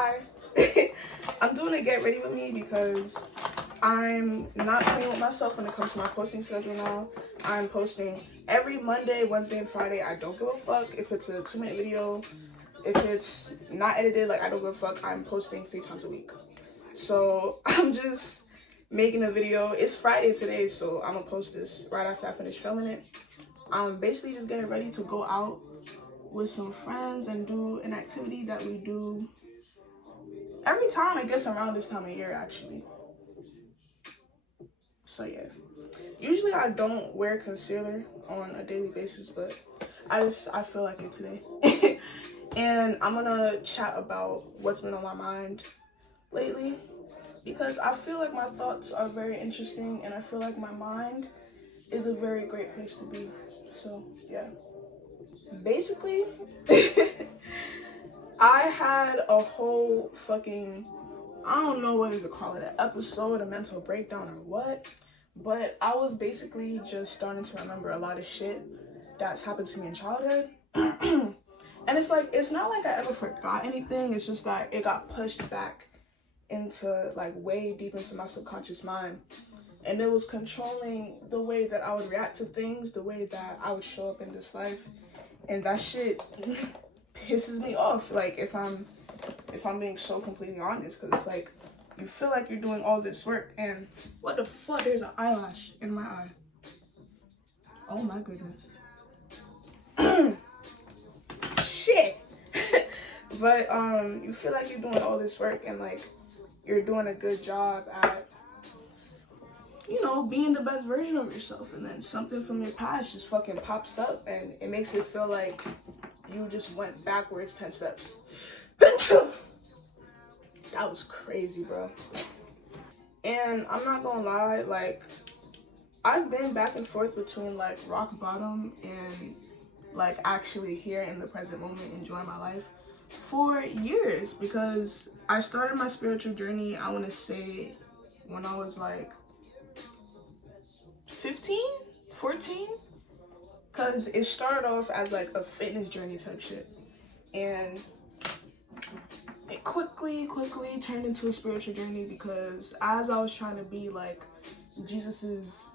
Hi. I'm doing a get ready with me because I'm not playing with myself when it comes to my posting schedule now. I'm posting every Monday, Wednesday, and Friday. I don't give a fuck if it's a 2-minute video. If it's not edited, like, I don't give a fuck. I'm posting 3 times a week. So I'm just making a video. It's Friday today, so I'm gonna post this right after I finish filming it. I'm basically just getting ready to go out with some friends and do an activity that we do every time, I guess, around this time of year, actually. So yeah, usually I don't wear concealer on a daily basis, but I feel like it today. And I'm gonna chat about what's been on my mind lately, because I feel like my thoughts are very interesting and I feel like my mind is a very great place to be. So yeah, basically I had a whole fucking, I don't know whether to call it an episode, a mental breakdown, or what, but I was basically just starting to remember a lot of shit that's happened to me in childhood. And it's like, it's not like I ever forgot anything, it's just that it got pushed back into, like, way deep into my subconscious mind. And it was controlling the way that I would react to things, the way that I would show up in this life. And that shit pisses me off, like, if I'm being so completely honest, because it's like, you feel like you're doing all this work, and what the fuck, there's an eyelash in my eye. Oh my goodness. Shit. But you feel like you're doing all this work and, like, you're doing a good job at, you know, being the best version of yourself, and then something from your past just fucking pops up and it makes it feel like you just went backwards 10 steps. That was crazy, bro. And I'm not gonna lie, like, I've been back and forth between, like, rock bottom and, like, actually here in the present moment enjoying my life for years, because I started my spiritual journey, I want to say, when I was like 15, 14, because it started off as like a fitness journey type shit, and it quickly turned into a spiritual journey, because as I was trying to be like Jesus's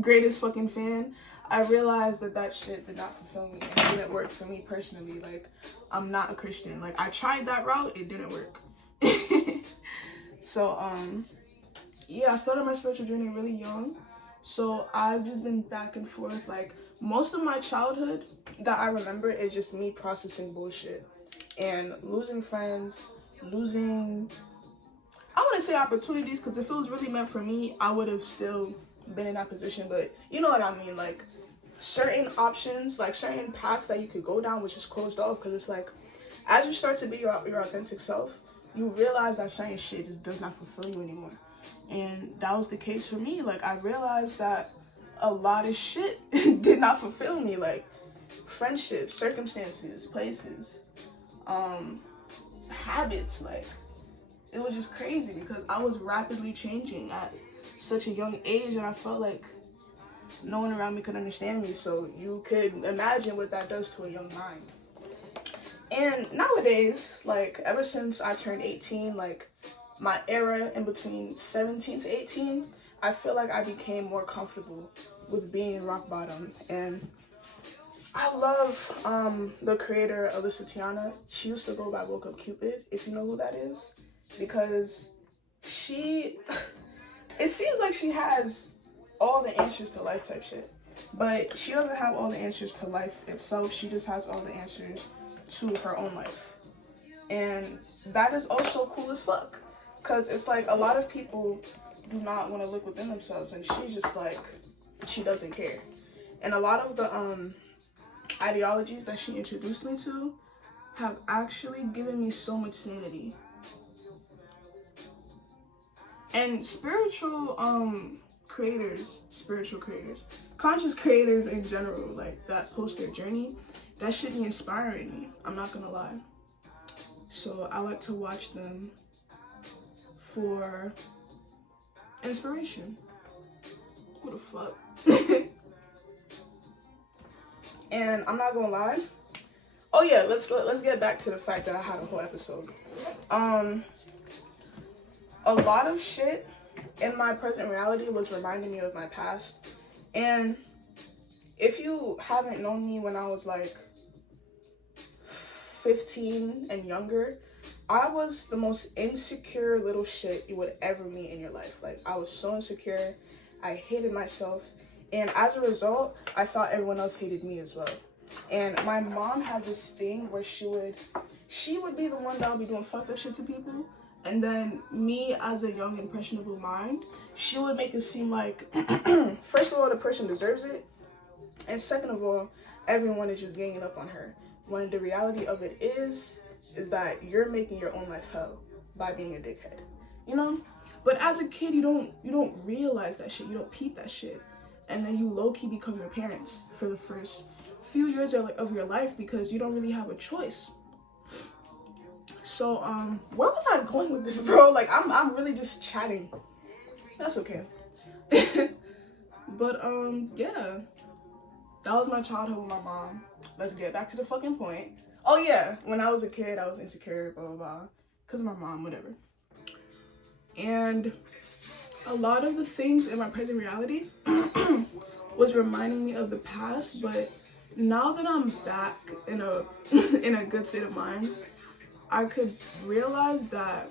greatest fucking fan, I realized that that shit did not fulfill me and it didn't work for me personally. Like, I'm not a Christian. Like, I tried that route, it didn't work. So yeah, I started my spiritual journey really young, so I've just been back and forth. Like, most of my childhood that I remember is just me processing bullshit and losing friends, losing, I want to say opportunities, because if it was really meant for me, I would have still been in that position, but you know what I mean, like, certain options, like certain paths that you could go down was just closed off, because it's like, as you start to be your authentic self, you realize that certain shit just does not fulfill you anymore. And that was the case for me. Like, I realized that a lot of shit did not fulfill me, like friendships, circumstances, places, habits. Like, it was just crazy because I was rapidly changing at such a young age, and I felt like no one around me could understand me. So you could imagine what that does to a young mind. And nowadays, like, ever since I turned 18, like, my era in between 17 to 18, I feel like I became more comfortable with being rock bottom. And I love the creator, Alyssa Tiana. She used to go by Woke Up Cupid, if you know who that is, because she, it seems like she has all the answers to life type shit, but she doesn't have all the answers to life itself. She just has all the answers to her own life. And that is also cool as fuck, because it's like a lot of people do not want to look within themselves, and she's just like, she doesn't care. And a lot of the ideologies that she introduced me to have actually given me so much sanity. And spiritual creators, conscious creators in general, like, that post their journey, that should be inspiring me, I'm not gonna lie. So I like to watch them for inspiration. What the fuck? And I'm not gonna lie, Oh yeah, let's get back to the fact that I had a whole episode. A lot of shit in my present reality was reminding me of my past. And if you haven't known me when I was like 15 and younger, I was the most insecure little shit you would ever meet in your life. Like, I was so insecure. I hated myself. And as a result, I thought everyone else hated me as well. And my mom had this thing where she would be the one that would be doing fucked up shit to people. And then me, as a young, impressionable mind, she would make it seem like, first of all, the person deserves it. And second of all, everyone is just ganging up on her. When the reality of it is that you're making your own life hell by being a dickhead, you know? But as a kid, you don't realize that shit. You don't peep that shit. And then you low-key become your parents for the first few years of your life because you don't really have a choice. So, where was I going with this, bro? Like, I'm really just chatting. That's okay. But, yeah. That was my childhood with my mom. Let's get back to the fucking point. Oh, yeah. When I was a kid, I was insecure, blah, blah, blah. Because of my mom, whatever. And a lot of the things in my present reality was reminding me of the past. But now that I'm back in a good state of mind, I could realize that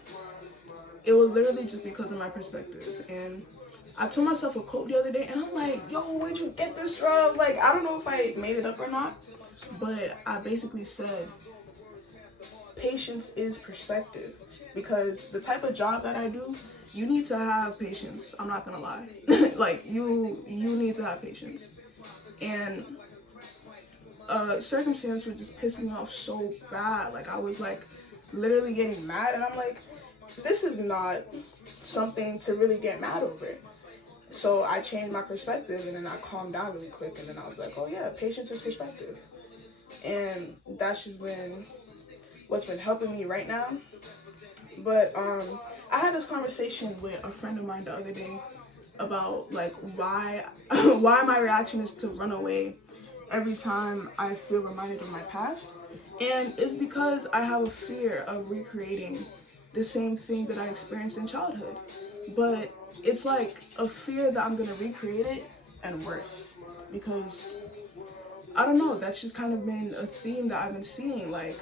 it was literally just because of my perspective. And I told myself a quote the other day, and I'm like, yo, where'd you get this from? Like, I don't know if I made it up or not, but I basically said, patience is perspective. Because the type of job that I do, you need to have patience. I'm not gonna lie. Like, you need to have patience. And circumstance was just pissing me off so bad. Like, I was like literally getting mad, and I'm like, this is not something to really get mad over. So I changed my perspective, and then I calmed down really quick, and then I was like, oh yeah, patience is perspective. And that's just been what's been helping me right now. But I had this conversation with a friend of mine the other day about like why my reaction is to run away every time I feel reminded of my past. And it's because I have a fear of recreating the same thing that I experienced in childhood. But it's like a fear that I'm gonna recreate it and worse. Because I don't know, that's just kind of been a theme that I've been seeing. Like,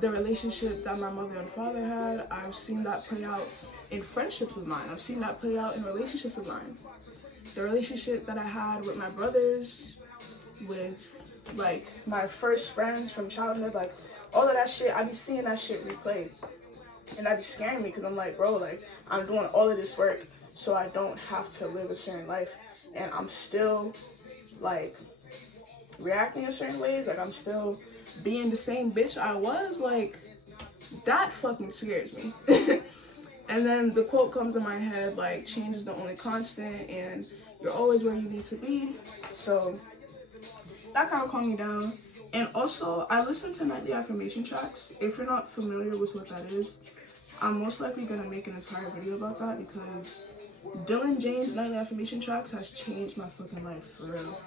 the relationship that my mother and father had, I've seen that play out in friendships of mine. I've seen that play out in relationships of mine. The relationship that I had with my brothers, with like my first friends from childhood, like all of that shit, I be seeing that shit replayed. And that be scaring me because I'm like, bro, like I'm doing all of this work so I don't have to live a certain life. And I'm still like reacting in certain ways. Like I'm still being the same bitch I was. Like that fucking scares me. And then the quote comes in my head like, change is the only constant and you're always where you need to be. So that kind of calmed me down. And also, I listen to nightly affirmation tracks. If you're not familiar with what that is, I'm most likely gonna make an entire video about that because Dylan James' nightly affirmation tracks has changed my fucking life, for real.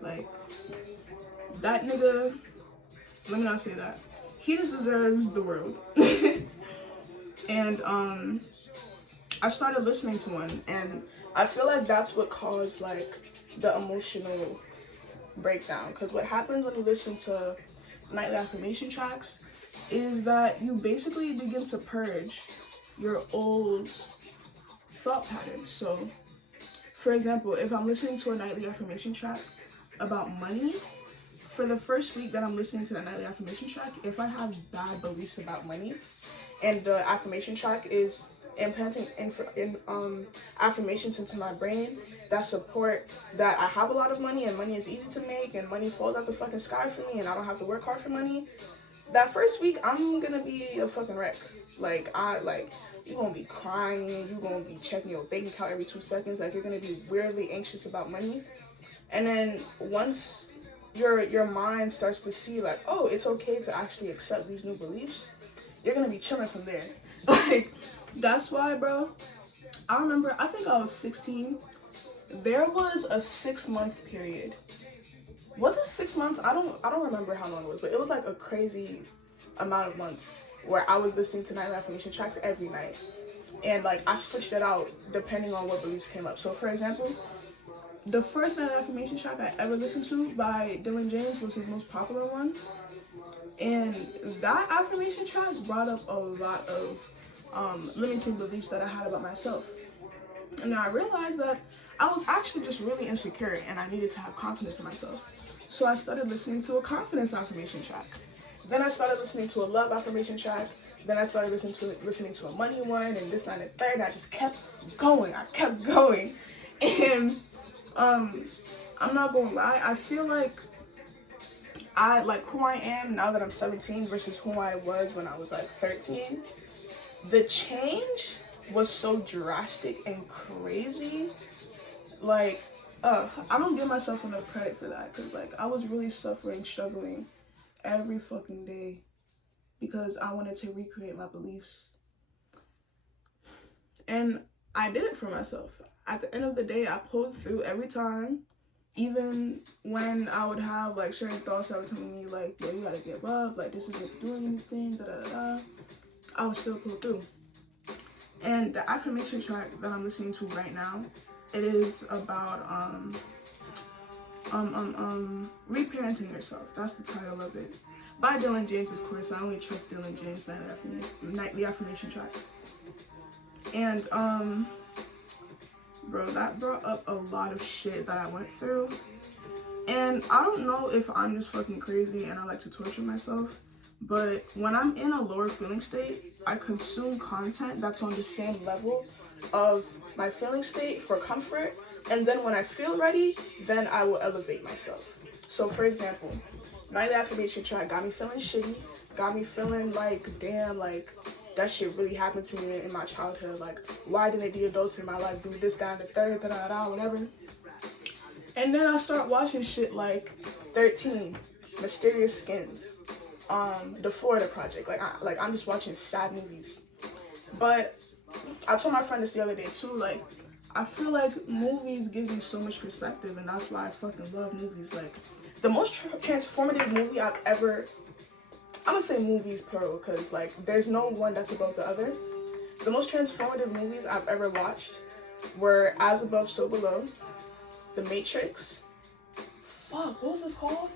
Like, that nigga, let me not say that. He just deserves the world. And I started listening to one, and I feel like that's what caused like the emotional breakdown. Because what happens when you listen to nightly affirmation tracks is that you basically begin to purge your old thought patterns. So, for example, if I'm listening to a nightly affirmation track about money, for the first week that I'm listening to that nightly affirmation track, if I have bad beliefs about money, and the affirmation track is implanting affirmations into my brain that support that I have a lot of money and money is easy to make and money falls out the fucking sky for me and I don't have to work hard for money, that first week I'm gonna be a fucking wreck. You're gonna be crying, you're gonna be checking your bank account every 2 seconds, like you're gonna be weirdly anxious about money. And then once your mind starts to see like, oh, it's okay to actually accept these new beliefs, you're gonna be chilling from there. Like, that's why, bro, I remember, I think I was 16. There was a 6-month period Was it 6 months? I don't remember how long it was, but it was like a crazy amount of months where I was listening to nightly affirmation tracks every night. And like I switched it out depending on what beliefs came up. So for example, the first nightly affirmation track I ever listened to by Dylan James was his most popular one. And that affirmation track brought up a lot of limiting beliefs that I had about myself. And then I realized that I was actually just really insecure and I needed to have confidence in myself. So I started listening to a confidence affirmation track. Then I started listening to a love affirmation track. Then I started listening to a money one, and this, that, and the third. I just kept going. I kept going. And I'm not gonna lie, I feel like I like who I am now that I'm 17 versus who I was when I was like 13. The change was so drastic and crazy. Like, I don't give myself enough credit for that, because like I was really suffering, struggling every fucking day because I wanted to recreate my beliefs. And I did it for myself. At the end of the day, I pulled through every time. Even when I would have like certain thoughts that were telling me like, yeah, you gotta give up, like this isn't doing anything, I would still pull through. And the affirmation track that I'm listening to right now, it is about reparenting yourself. That's the title of it. By Dylan James, of course. I only trust Dylan James nightly affirmation tracks. And bro, that brought up a lot of shit that I went through. And I don't know if I'm just fucking crazy and I like to torture myself, but when I'm in a lower feeling state, I consume content that's on the same level of my feeling state for comfort. And then when I feel ready, then I will elevate myself. So for example, nightly affirmation track got me feeling shitty, got me feeling like, damn, like that shit really happened to me in my childhood. Like, why didn't the adults in my life do this, that, and the third, whatever. And then I start watching shit like 13, Mysterious Skins, The Florida Project. Like I'm just watching sad movies. But I told my friend this the other day too, like, I feel like movies give you so much perspective, and that's why I fucking love movies. Like, the most transformative movie I've ever, I'm gonna say movies plural, because like there's no one that's above the other. The most transformative movies I've ever watched were As Above, So Below, The Matrix. Fuck, what was this called?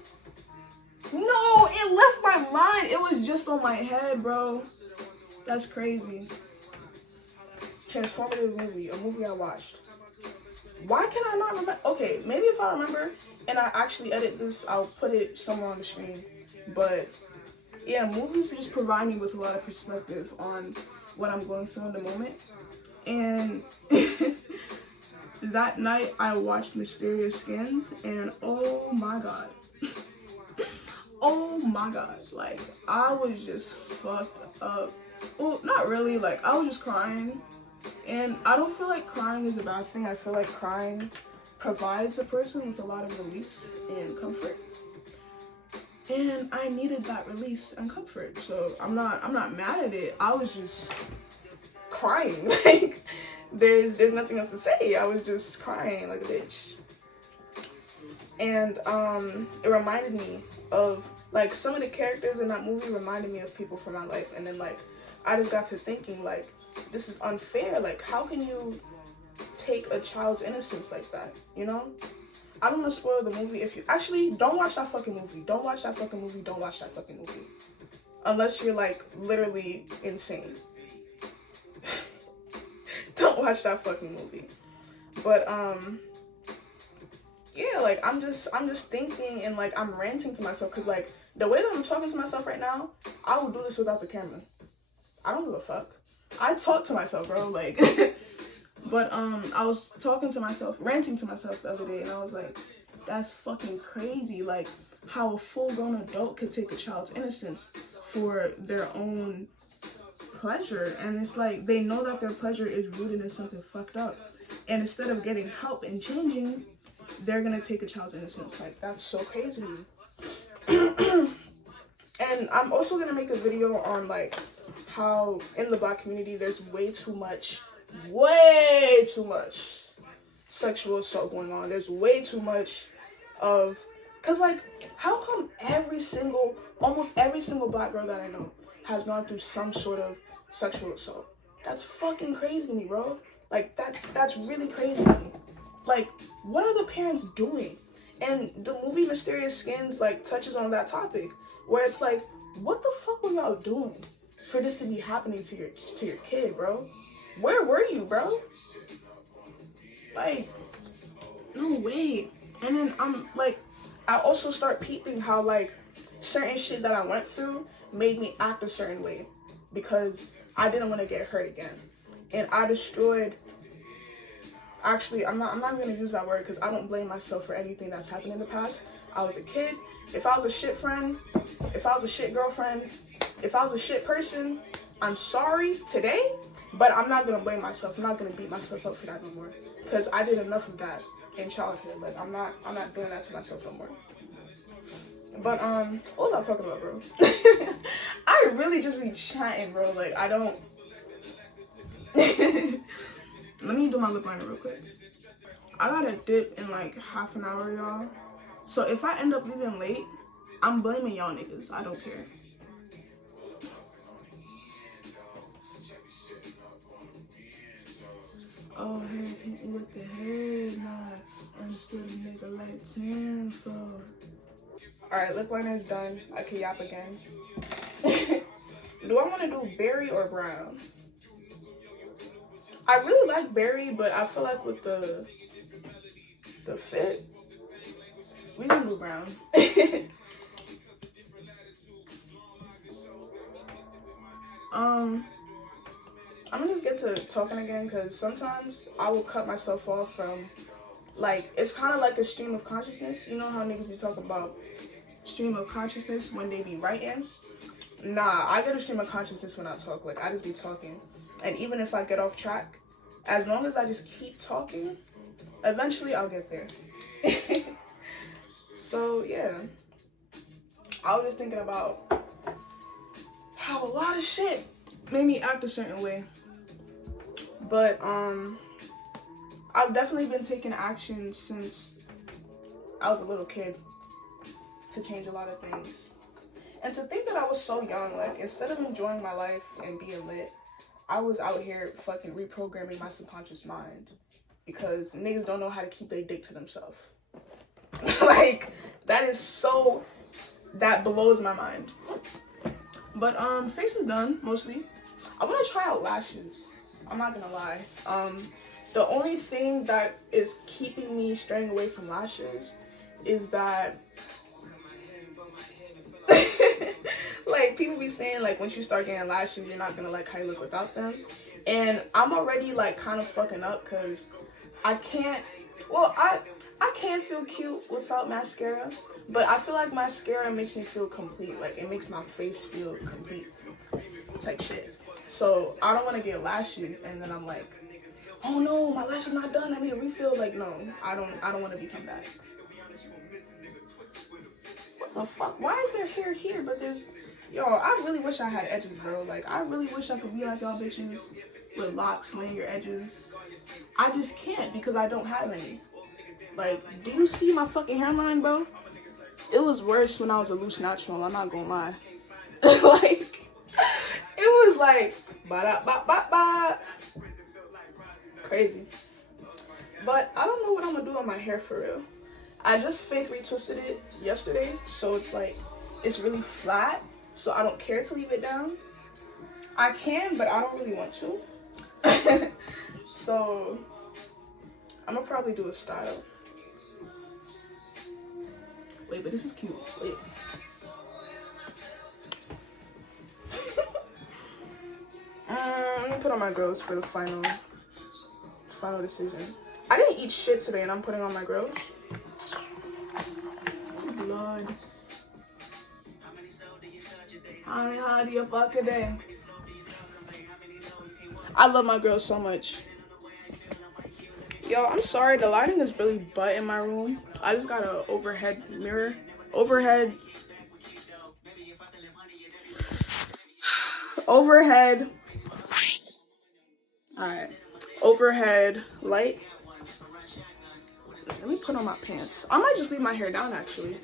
No, it left my mind. It was just on my head, bro. That's crazy. Transformative movie, a movie I watched. Why can I not remember? Okay, maybe if I remember and I actually edit this, I'll put it somewhere on the screen. But yeah, movies just provide me with a lot of perspective on what I'm going through in the moment. And that night I watched Mysterious Skins, and oh my god. Oh my god, like I was just fucked up. Well, not really, like I was just crying. And I don't feel like crying is a bad thing. I feel like crying provides a person with a lot of release and comfort. And I needed that release and comfort. So I'm not mad at it. I was just crying. Like there's nothing else to say. I was just crying like a bitch. And it reminded me of like some of the characters in that movie reminded me of people from my life. And then like I just got to thinking like, this is unfair. Like, how can you take a child's innocence like that, you know? I don't want to spoil the movie. If you actually don't watch that fucking movie, don't watch that fucking movie, don't watch that fucking movie. Unless you're like literally insane. Don't watch that fucking movie. But yeah, like I'm just thinking and like I'm ranting to myself, because like the way that I'm talking to myself right now, I will do this without the camera. I don't give a fuck. I talk to myself, bro, like, but, I was talking to myself, ranting to myself the other day, and I was like, that's fucking crazy, like, how a full-grown adult could take a child's innocence for their own pleasure, and it's like, they know that their pleasure is rooted in something fucked up, and instead of getting help and changing, they're gonna take a child's innocence. Like, that's so crazy. And I'm also gonna make a video on, like, how in the Black community there's way too much sexual assault going on. There's way too much of Cause like, how come almost every single black girl that I know has gone through some sort of sexual assault? That's fucking crazy to me, bro. Like, that's really crazy to me. Like, what are the parents doing? And the movie Mysterious Skins, like, touches on that topic, where it's like, what the fuck were y'all doing for this to be happening to your kid, bro? Where were you, bro? Like, no way. And then I'm like, I also start peeping how like certain shit that I went through made me act a certain way because I didn't want to get hurt again. And I destroyed, actually, I'm not gonna use that word because I don't blame myself for anything that's happened in the past. I was a kid. If I was a shit friend, if I was a shit girlfriend, if I was a shit person, I'm sorry today, but I'm not gonna blame myself. I'm not gonna beat myself up for that no more because I did enough of that in childhood. Like, I'm not doing that to myself no more. But what was I talking about, bro? I really just be chatting, bro. Like, I don't. Let me do my lip liner real quick. I got a dip in like half an hour, y'all. So if I end up leaving late, I'm blaming y'all niggas. I don't care. Oh, hey, hit me with the head nod. And still nigga like 10 for. Alright, lip liner is done. I can yap again. Do I want to do berry or brown? I really like berry, but I feel like with the fit, we can do brown. I'm gonna just get to talking again because sometimes I will cut myself off from, like, it's kind of like a stream of consciousness. You know how niggas be talking about stream of consciousness when they be writing? Nah, I get a stream of consciousness when I talk. Like, I just be talking. And even if I get off track, as long as I just keep talking, eventually I'll get there. So, yeah. I was just thinking about how a lot of shit made me act a certain way. But, I've definitely been taking action since I was a little kid to change a lot of things. And to think that I was so young, like, instead of enjoying my life and being lit, I was out here fucking reprogramming my subconscious mind because niggas don't know how to keep their dick to themselves. Like, that blows my mind. But, face is done, mostly. I want to try out lashes. I'm not gonna lie. The only thing that is keeping me straying away from lashes is that like, people be saying, like, once you start getting lashes, you're not gonna like how you look without them. And I'm already, like, kind of fucking up because I can feel cute without mascara, but I feel like mascara makes me feel complete. Like, it makes my face feel complete type shit. So I don't want to get lashes and then I'm like, oh no, my lash is not done, I need a refill. Like, no, I don't want to become that. What the fuck? Why is there hair here but there's, yo, I really wish I had edges, bro. Like, I really wish I could be like y'all bitches with locks, linear edges. I just can't because I don't have any. Like, do you see my fucking hairline, bro? It was worse when I was a loose natural, I'm not gonna lie. Like, it was like, ba-da-ba-ba-ba. Crazy. But I don't know what I'm gonna do on my hair for real. I just fake retwisted it yesterday, so it's like, it's really flat, so I don't care to leave it down. I can, but I don't really want to. So, I'm gonna probably do a style. Wait, but this is cute. Wait. Let me put on my grills for the final decision. I didn't eat shit today and I'm putting on my grills. Lord. How do you fuck a day? I love my girls so much. Yo, I'm sorry, the lighting is really butt in my room. I just got an overhead mirror. Overhead light. Let me put on my pants. I might just leave my hair down, actually.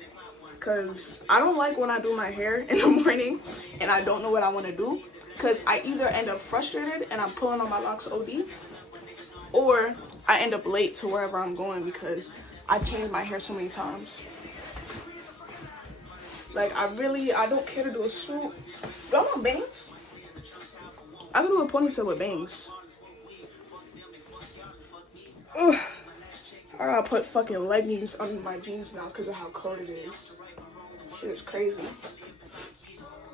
because I don't like when I do my hair in the morning and I don't know what I want to do, because I either end up frustrated and I'm pulling on my locks OD, or I end up late to wherever I'm going because I changed my hair so many times. Like, I don't care to do a swoop. Do I want bangs? I can do a ponytail with bangs. Ugh. I gotta put fucking leggings under my jeans now because of how cold it is. Shit is crazy.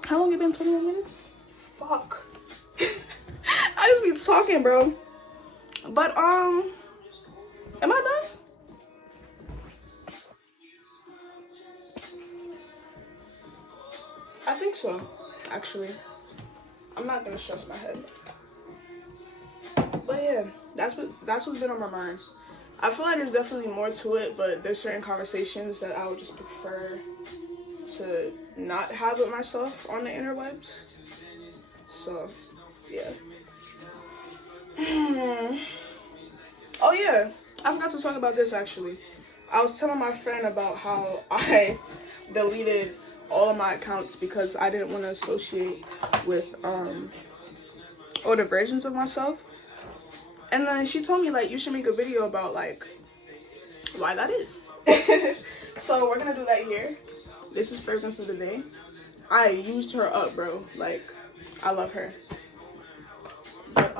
How long it been? 21 minutes? Fuck. I just be talking, bro. But, am I done? I think so, actually. I'm not gonna stress my head. But yeah, that's what's been on my mind. I feel like there's definitely more to it, but there's certain conversations that I would just prefer to not have with myself on the interwebs. So, yeah. Oh yeah, I forgot to talk about this actually. I was telling my friend about how I deleted all of my accounts because I didn't want to associate with older versions of myself. And then she told me, like, you should make a video about, like, why that is. So we're gonna do that here. This is fragrance of the day. I used her up, bro. Like, I love her. But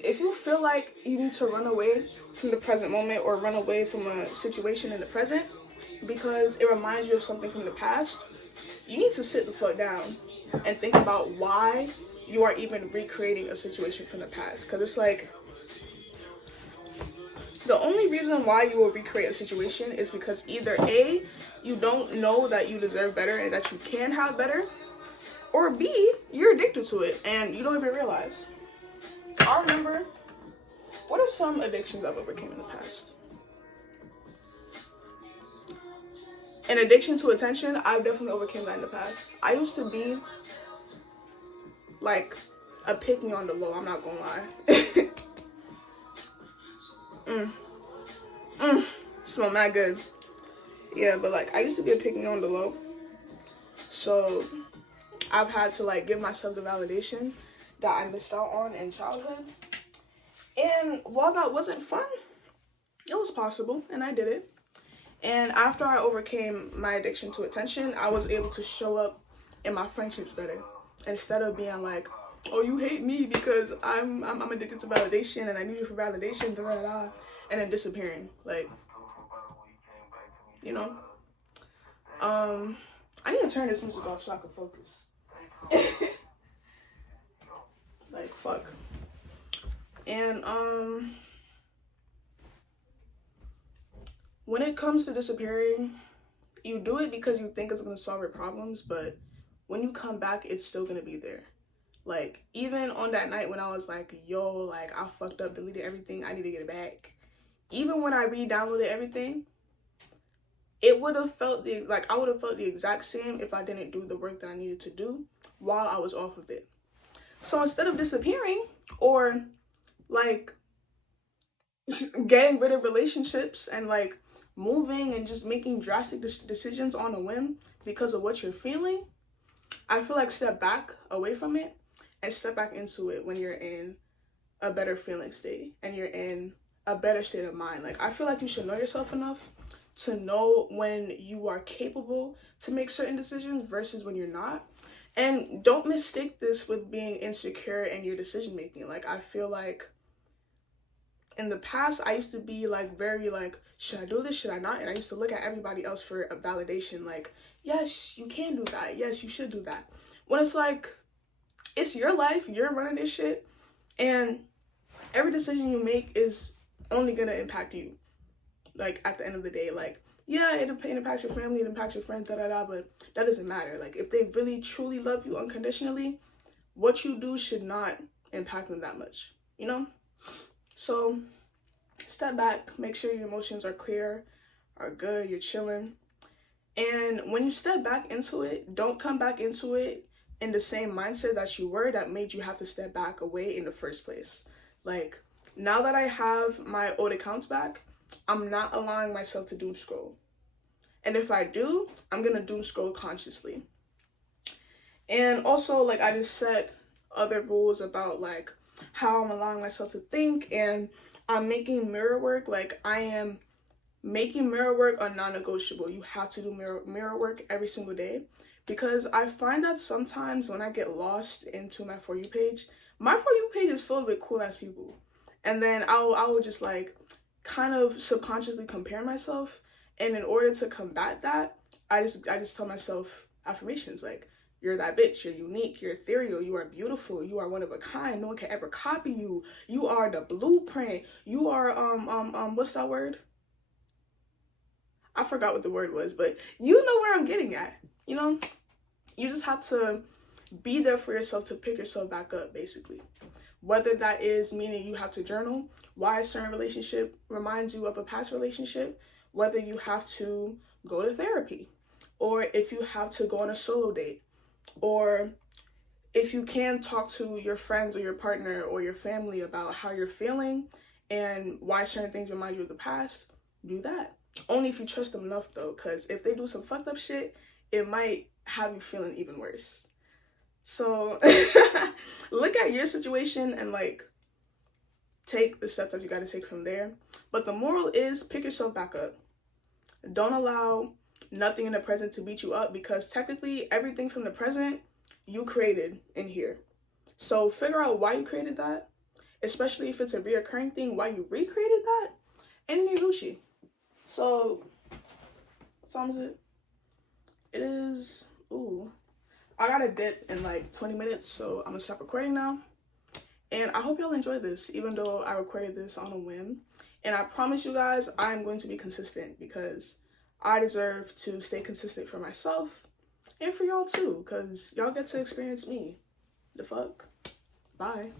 if you feel like you need to run away from the present moment or run away from a situation in the present because it reminds you of something from the past, you need to sit the fuck down and think about why you are even recreating a situation from the past. Because it's like, the only reason why you will recreate a situation is because either A, you don't know that you deserve better and that you can have better, or B, you're addicted to it and you don't even realize. I remember, what are some addictions I've overcame in the past? An addiction to attention, I've definitely overcame that in the past. I used to be like a pick me on the low, I'm not gonna lie. Smell mad good. Yeah, but like I used to be a pick me on the low. So I've had to like give myself the validation that I missed out on in childhood. And while that wasn't fun, it was possible and I did it. And after I overcame my addiction to attention, I was able to show up in my friendships better. Instead of being like, oh, you hate me because I'm addicted to validation and I need you for validation, da, da, da, and then disappearing. Like, you know? I need to turn this music off so I can focus. Like, fuck. And, when it comes to disappearing, you do it because you think it's going to solve your problems, but when you come back, it's still going to be there. Like, even on that night when I was like, yo, like, I fucked up, deleted everything, I need to get it back. Even when I re-downloaded everything, it would have felt I would have felt the exact same if I didn't do the work that I needed to do while I was off of it. So instead of disappearing or like getting rid of relationships and like moving and just making drastic decisions on a whim because of what you're feeling, I feel like step back away from it and step back into it when you're in a better feeling state and you're in a better state of mind. Like, I feel like you should know yourself enough to know when you are capable to make certain decisions versus when you're not. And don't mistake this with being insecure in your decision making. Like, I feel like in the past, I used to be like very like, should I do this? Should I not? And I used to look at everybody else for a validation. Like, yes, you can do that. Yes, you should do that. When it's like, it's your life. You're running this shit. And every decision you make is only going to impact you. Like, at the end of the day, like, yeah, it impacts your family, it impacts your friends, da-da-da, but that doesn't matter. Like, if they really, truly love you unconditionally, what you do should not impact them that much, you know? So, step back, make sure your emotions are clear, are good, you're chilling. And when you step back into it, don't come back into it in the same mindset that you were that made you have to step back away in the first place. Like, now that I have my old accounts back, I'm not allowing myself to doom scroll. And if I do, I'm gonna doom scroll consciously. And also, like, I just set other rules about like how I'm allowing myself to think, and I'm making mirror work, like I am making mirror work a non-negotiable. You have to do mirror work every single day, because I find that sometimes when I get lost into my For You page, my For You page is filled with cool ass people, and then I will just like kind of subconsciously compare myself, and in order to combat that, I just tell myself affirmations like, you're that bitch, you're unique, you're ethereal, you are beautiful, you are one of a kind, no one can ever copy you, you are the blueprint, you are what's that word? I forgot what the word was, but you know where I'm getting at. You know, you just have to be there for yourself to pick yourself back up, basically. Whether that is meaning you have to journal why a certain relationship reminds you of a past relationship, whether you have to go to therapy, or if you have to go on a solo date, or if you can talk to your friends or your partner or your family about how you're feeling and why certain things remind you of the past, do that. Only if you trust them enough, though, because if they do some fucked up shit, it might have you feeling even worse. So look at your situation and like take the steps that you got to take from there. But the moral is, pick yourself back up. Don't allow nothing in the present to beat you up, because technically everything from the present you created in here. So figure out why you created that, especially if it's a reoccurring thing, why you recreated that, and you're Gucci. So what time is it? It is, ooh, I got a dip in like 20 minutes, so I'm gonna stop recording now. And I hope y'all enjoy this, even though I recorded this on a whim. And I promise you guys, I'm going to be consistent, because I deserve to stay consistent for myself and for y'all too, because y'all get to experience me. The fuck? Bye.